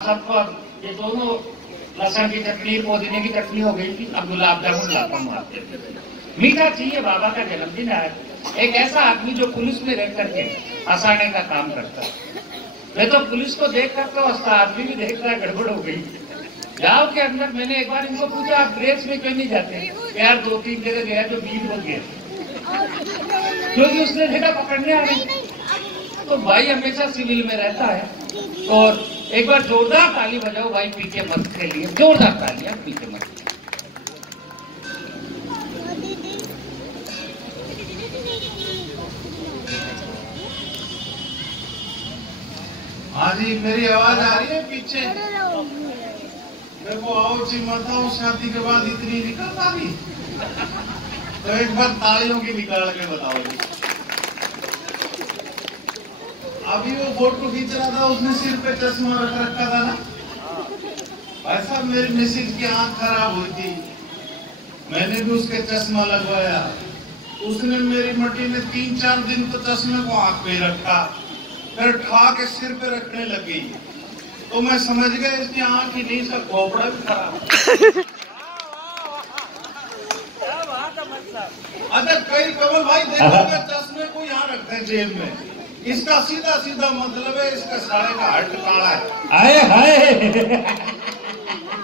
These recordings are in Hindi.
सबको ये दोनों लहसुन की चटनी पुदीने की चटनी हो गई थी। अब गुलाब जामुन लाता हूँ आपके लिए। मीठा चाहिए, बाबा का जन्मदिन है। एक ऐसा आदमी जो पुलिस में रह करके हंसाने का काम करता है। मैं तो पुलिस को देख कर तो हंसता, आदमी भी देख रहा है गड़बड़ हो गई। गाँव के अंदर मैंने एक बार इनको पूछा आप ड्रेस में क्यों नहीं जाते? यार 2-3 जगह गया तो बीच हो गया, क्योंकि उसने देखा पकड़ने आ रहे। तो भाई हमेशा सिविल में रहता है। और एक बार जोरदार ताली बजाओ भाई पीके मत के लिए, जोरदार तालियां पीके मत। हाँ जी, मेरी आवाज आ रही है पीछे? देखो आओ जी, मत आओ, शादी के बाद इतनी निकल आ रही तो एक बार तालियों की निकाल के बताओ जी। अभी वो फोटो खींच रहा था, उसने सिर पे चश्मा रख रखा था ना। भाई साहब मेरी मिसेज की आंख खराब हुई थी, मैंने भी उसके चश्मा लगवाया। उसने मेरी मट्टी में 3-4 दिन तो चश्मे को आंख पे रखा, फिर ठा के सिर पे रखने लगी। तो मैं समझ गया इसकी आंख ही नहीं, इसका खोपड़ा भी खराब। अच्छा कई कमल भाई देखोगे चश्मे को यहाँ रखते हैं जेब में, इसका सीधा सीधा मतलब है इसका साले का हट काला है। आए हाय।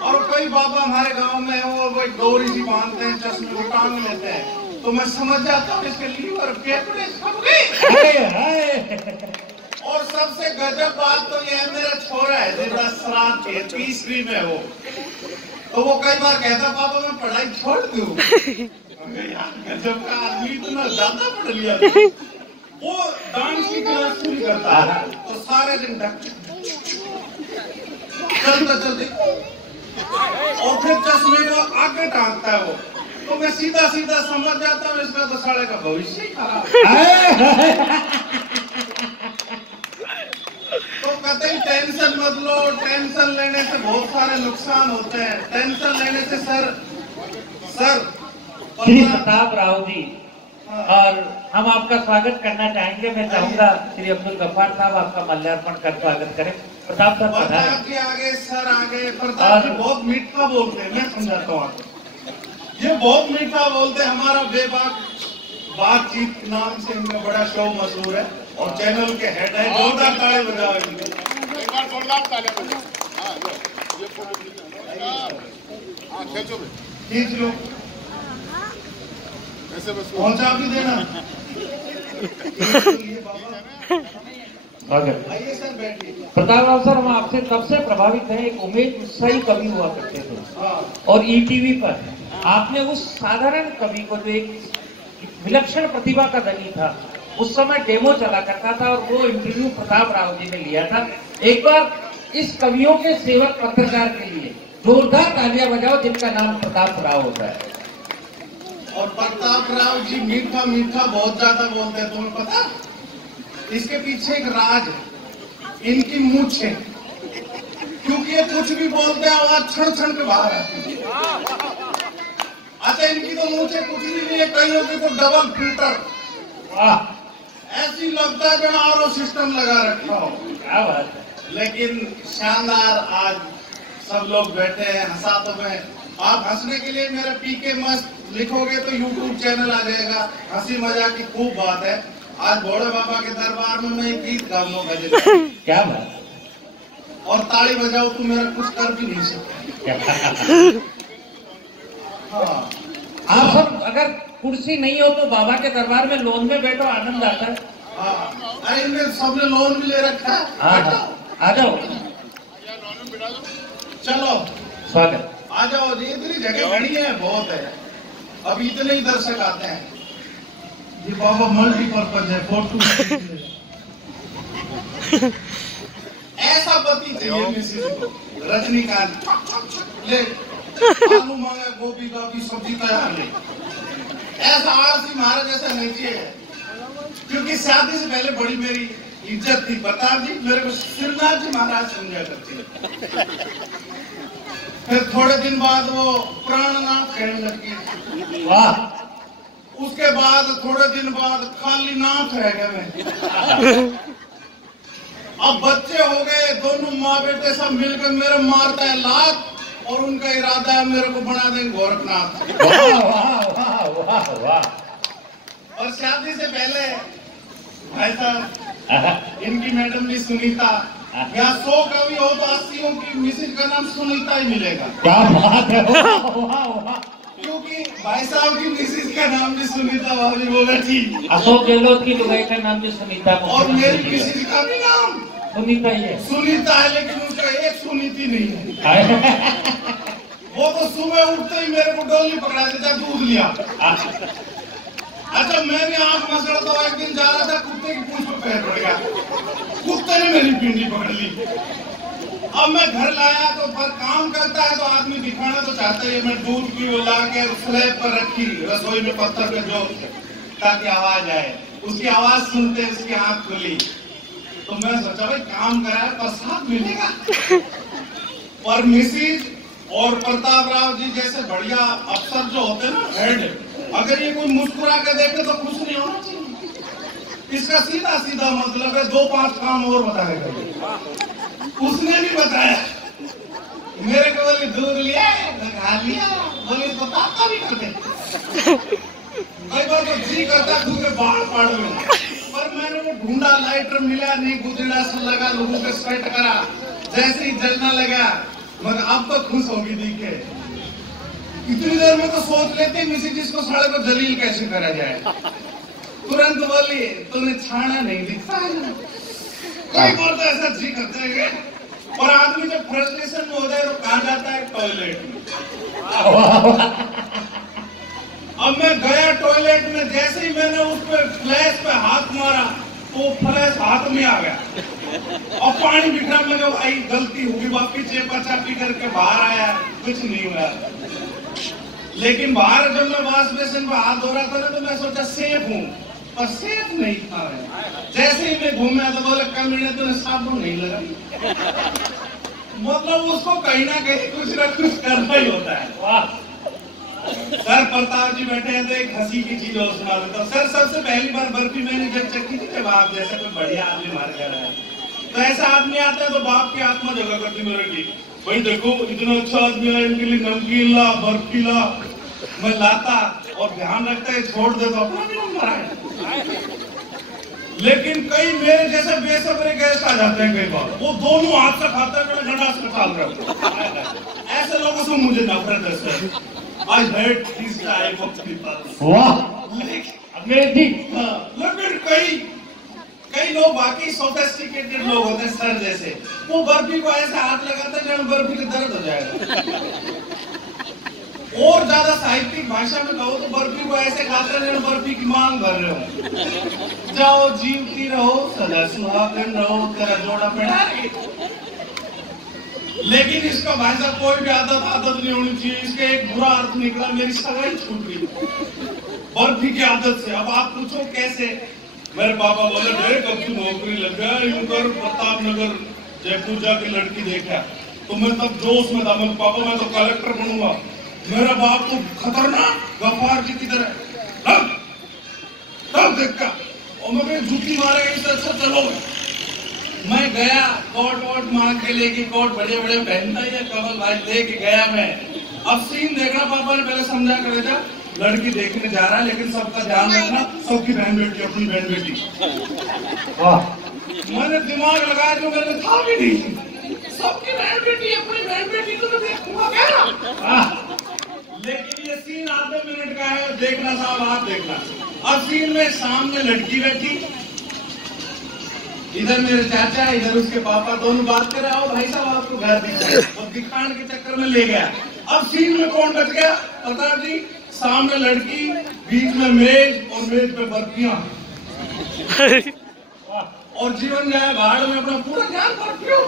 और कई बाबा हमारे गांव में वो कोई डोरी सी बांधते हैं, चश्मे को टांग लेते हैं, तो मैं समझ जाता हूँ इसके लीवर फेफड़े सब गए। और सबसे गजब बात तो ये है, मेरा छोरा है जिसका श्राद्ध है 30वीं में हो, तो वो कई बार कहता पापा मैं पढ़ाई छोड़ दूं। गजब का आदमी, इतना ज्यादा पढ़ लिया। वो डांस की क्लास पूरी करता है तो सारे दिन चलते चलते और फिर चश्मे को आगे टांगता है वो, तो मैं सीधा सीधा समझ जाता हूँ इसका तो साले का भविष्य ही खराब। तो कहते हैं टेंशन मत लो, टेंशन लेने से बहुत सारे नुकसान होते हैं। टेंशन लेने से सर श्री प्रताप राव जी, और हम आपका स्वागत करना चाहेंगे। मैं चाहूंगा श्री अब्दुल गफ्फार साहब आपका माल्यार्पण कर स्वागत करें। प्रताप साहब प्रताप जी आगे, सर आगे। प्रताप जी बहुत मीठा बोलते हैं, मैं समझाता हूँ आपको। ये बहुत मीठा बोलते हैं। हमारा बेबाक बातचीत नाम से इनका बड़ा शो मशहूर है और चैनल के हेड है। जोरदार ताली बजाओ इनके। एक बार जोरदार ताली बजाओ। खींच लो, ऐसे बस पहुंचा भी देना। आइए सर बैठिए। प्रताप राव सर, हम आपसे तब से प्रभावित हैं। एक उमेश उत्साही कवि हुआ करते थे और ईटीवी पर आपने उस साधारण कवि को, जो एक विलक्षण प्रतिभा का धनी था, उस समय डेमो चला करता था और वो इंटरव्यू प्रताप राव जी ने लिया था। एक बार इस कवियों के सेवक पत्रकार के लिए जोरदार तालियां बजाओ जिनका नाम प्रताप राव होता है। और प्रताप राव जी मीठा मीठा बहुत ज्यादा बोलते हैं, तुम्हें पता? इसके पीछे एक राज है, इनकी मूंछ है, क्योंकि ये कुछ भी बोलते हैं आवाज क्षण क्षण के बाहर आती है। अच्छा इनकी तो मूंछ है, कुछ भी नहीं है, कईयों की तो डबल फिल्टर, ऐसी लगता है बिना आरओ सिस्टम लगा रखा हो। क्या बात है। लेकिन शानदार, आज सब लोग बैठे हैं हंसातों में। आप हंसने के लिए मेरा पीके मस्त लिखोगे तो यूट्यूब चैनल आ जाएगा। हंसी मजाक की खूब बात है। आज भोले बाबा के दरबार में मैं एक गीत गाऊंगा भजन। क्या बात। और ताली बजाओ तो मेरा कुछ कर भी नहीं सकता। हाँ। आप सब अगर कुर्सी नहीं हो तो बाबा के दरबार में लोन में बैठो, आनंद आता है। हाँ। अरे इनमें सबने लोन भी ले रखा है। आ जाओ, चलो स्वागत। आ जाओ जी, इतनी जगह खड़ी है, बहुत है। अब इतने ही दर्शक आते हैं। ये बाबा मल्टीपर्पज है, फोटो ऐसा पति चाहिए मिसेज को। रजनीकांत ले आलू मांगा, गोभी का भी सब्जी तैयार ले। ऐसा आरसी महाराज ऐसा नहीं चाहिए, क्योंकि शादी से पहले बड़ी मेरी इज्जत थी। प्रताप जी मेरे को श्रीनाथ जी महाराज समझा करती है। फिर थोड़े दिन बाद वो प्राणनाथ कहने लगी। वाह। उसके बाद थोड़े दिन बाद खाली नाथ रह गए मैं। अब बच्चे हो गए, दोनों माँ बेटे सब मिलकर मेरे मारता है लात और उनका इरादा है मेरे को बना देंगे गोरखनाथ। वाह वाह वाह वाह वाह। और शादी से पहले भाई साहब इनकी मैडम भी सुनीता, या 100 कवि हो तो 80 की मिसेज का नाम सुनीता ही मिलेगा। क्या बात है, वाह वाह वाह। क्योंकि भाई साहब की मिसेज का नाम भी सुनीता भाभी वो बैठी, अशोक गहलोत की लुगाई का नाम भी सुनीता, और मेरी मिसेज का भी नाम सुनीता ही है। सुनीता है, लेकिन उसका एक सुनीति नहीं है। वो तो सुबह उठते ही मेरे को डोली पकड़ा देता, दूध लिया। अच्छा मैंने आंख मसड़ा तो एक दिन जा रहा था, कुत्ते की पूंछ पे पैर पड़ गया, कुत्ते ने मेरी पिंडी पकड़ ली। अब मैं घर लाया तो पर काम करता है तो आदमी दिखाना तो चाहता है, मैं दूध की वो ला के स्लैब पर रखी रसोई में पत्थर पे जो, ताकि आवाज आए। उसकी आवाज सुनते उसकी आंख खुली, तो मैं सोचा भाई काम कराया प्रसाद मिलेगा। पर मिसिज और प्रताप राव जी जैसे बढ़िया अफसर जो होते हैं ना, हेड, अगर ये कोई मुस्कुरा के देखे तो खुश नहीं होना चाहिए। इसका सीधा सीधा मतलब है 2-5 काम और बताएगा। उसने भी बताया, मेरे को बोले दूध लिया लगा लिया, बोले बताता भी करते। कई बार तो जी करता दूध के बाढ़ पाड़ में, पर मैंने वो ढूंढा, लाइटर मिला नहीं, गुजरा से लगा, लोगों के सेट करा, जैसे ही जलना लगा, मगर अब तो खुश होगी दिखे। इतनी देर में तो सोच लेते मिसेज को साले को जलील कैसे करा जाए। तुरंत बोली तूने छाना नहीं दिखता है ना। कई बार तो ऐसा जी करता है। और आदमी जब फ्रस्ट्रेशन में हो जाए तो कहा जाता है टॉयलेट में। अब मैं गया टॉयलेट में, जैसे ही मैंने उस पे फ्लैश पे हाथ मारा तो फ्लैश हाथ में आ गया और पानी बिखरा। मैं जो भाई गलती होगी, वापिस चेपा चापी करके बाहर आया, कुछ नहीं हुआ। लेकिन बाहर जब मैं वॉश बेसिन पे हाथ धो रहा था ना, तो मैं सोचा सेफ हूँ, पर सेफ नहीं था। जैसे ही मैं घूमा तो बोले कमीने तूने साबुन नहीं लगा। मतलब उसको कहीं ना कहीं कुछ ना कुछ करना ही होता है। वाह। सर प्रताप जी बैठे हैं तो एक हंसी की चीज और सुना देता हूँ। सर सबसे पहली बार बर्फी मैंने जब चखी थी, जब आप जैसा कोई बढ़िया आदमी हमारे घर आया, तो ऐसा आदमी आता है तो बाप की आत्मा जगह करती मेरे की, भाई देखो इतना अच्छा आदमी है, इनके लिए नमकीन ला, बर्फी ला। मैं लाता और ध्यान रखता है, छोड़ दे तो अपना भी नंबर आए। लेकिन कई मेरे जैसे बेसब्रे गेस्ट आ जाते हैं, कई बार वो दोनों हाथ से खाते हैं, मेरे घड़ा से खा रहे। ऐसे लोगों से मुझे नफरत है sir. I hate this type of people. वाह। लेकिन कई लोग बाकी सोफिस्टिकेटेड लोग होते हैं सर जैसे, वो बर्फी को ऐसे हाथ लगाते हैं जब बर्फी का दर्द हो जाएगा। और ज्यादा साहित्यिक भाषा में कहो तो बर्फी को ऐसे खाते हैं जब बर्फी की मांग भर रहे हो। जाओ जीवती रहो, सदा सुहागन रहो, तेरा जोड़ा पड़ा रहे। लेकिन इसका भाई साहब कोई भी आदत नहीं होनी चाहिए। इसका एक बुरा अर्थ निकला, मेरी सगाई छूट गई बर्फी की आदत से। अब आप पूछो कैसे? मेरे पापा बोले देख अब तू नौकरी लग गया, यूं कर प्रताप नगर जयपुर जाके लड़की देखा। तो मैं तब जोश में था, मैं पापा मैं तो कलेक्टर बनूंगा। मेरा बाप तो खतरनाक गफ्फार जी की तरह तब देखा, और मैं जूती मारेगा इससे अच्छा चलो। मैं गया कोट वोट मांग के लेके, कोट बड़े बड़े पहनता ही है, कमल भाई लेके गया मैं। अब सीन देखना, पापा ने पहले समझा कर था लड़की देखने जा रहा है, लेकिन सबका ध्यान रखना, सबकी बहन बेटी अपनी बहन बेटी। मैंने दिमाग लगाया जो मेरे था भी नहीं, सबकी बहन बेटी अपनी बहन बेटी तो देखूंगा क्या। लेकिन ये सीन आधे मिनट का है, देखना साहब आप देखना। अब सीन में सामने लड़की बैठी, इधर मेरे चाचा, इधर उसके पापा, दोनों बात कर रहे हो भाई साहब आपको घर दिखाए, और दिखाने के चक्कर में ले गया। अब सीन में कौन बच गया? प्रताप जी, सामने लड़की, बीच में मेज और मेज पे बर्फियां, और जीवन गया भाड़ में, अपना पूरा ध्यान बर्फियों।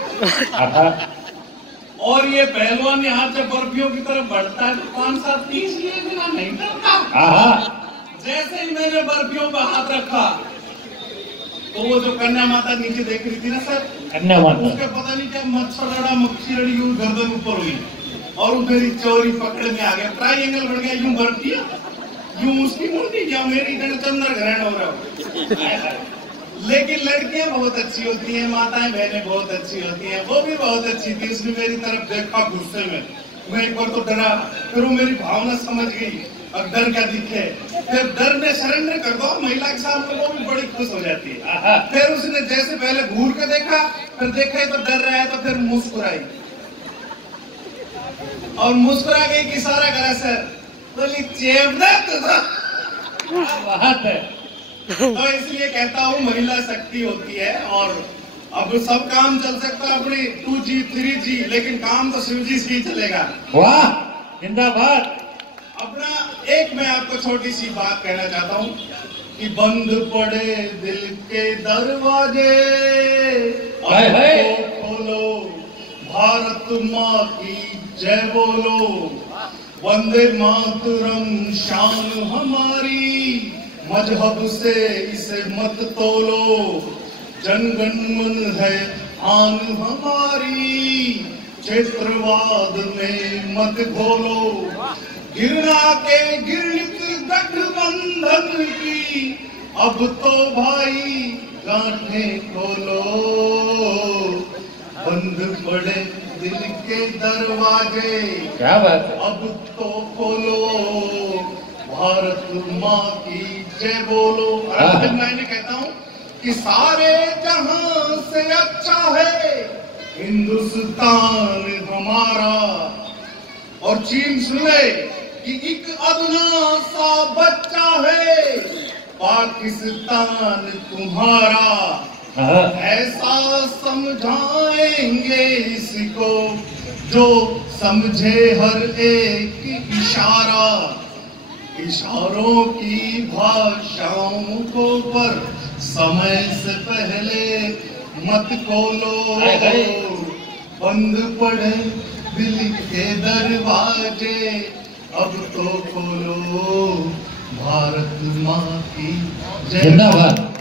और ये पहलवान यहाँ से बर्फियों की तरफ बढ़ता है तो 5-7-30 लिए बिना नहीं करता। जैसे ही मैंने बर्फियों पर हाथ रखा तो वो जो कन्या माता नीचे देख रही थी ना सर, कन्या माता, उसके पता नहीं क्या मच्छर लड़ा, मक्खी लड़ी, यूं गर्दन ऊपर हुई और मेरी चोरी पकड़ में आ गया। ट्राइंगल बन गया, यूं बर्फियां, यूं उसकी मुंडी, या मेरी इधर चंद्र ग्रहण हो रहा हो। लेकिन लड़कियां बहुत अच्छी होती हैं, माताएं बहनें बहुत अच्छी होती हैं। वो भी बहुत अच्छी थी, उसने मेरी तरफ देखा गुस्से में। मैं एक बार तो डरा, फिर वो मेरी भावना समझ गई। अब डर क्या दिखे, फिर डर में सरेंडर कर दो, महिला के सामने वो भी बड़ी खुश हो जाती है। फिर उसने जैसे पहले घूर के देखा, फिर देखा तो डर रहा है, तो फिर मुस्कुराई और मुस्कुरा के एक इशारा करा, सर बोली चेपदा बात है। तो इसलिए कहता हूँ महिला शक्ति होती है। और अब सब काम चल सकता है अपनी 2G 3G, लेकिन काम तो शिवजी से ही चलेगा। वाह, जिंदाबाद। अपना एक मैं आपको छोटी सी बात कहना चाहता हूँ कि बंद पड़े दिल के दरवाजे, अब तो खोलो, भारत माँ की जय बोलो, वंदे मातरम शान हमारी, मजहब से इसे मत तोलो, जनगण मन है आन हमारी, क्षेत्रवाद में मत घोलो, गिरना के गिरलित गठबंधन की अब तो भाई गांठें खोलो, बंद पड़े दिल के दरवाजे, क्या बात है, अब तो खोलो, भारत माँ की जय बोलो। और मैं कहता हूँ कि सारे जहां से अच्छा है हिंदुस्तान हमारा, और चीन सुने कि एक अदना सा बच्चा है पाकिस्तान तुम्हारा, ऐसा समझाएंगे इसको जो समझे हर एक इशारा, इशारों की भाषाओं को पर समय से पहले मत खोलो, बंद पड़े दिल के दरवाजे, अब तो खोलो, भारत माँ की जय। जिंदाबाद।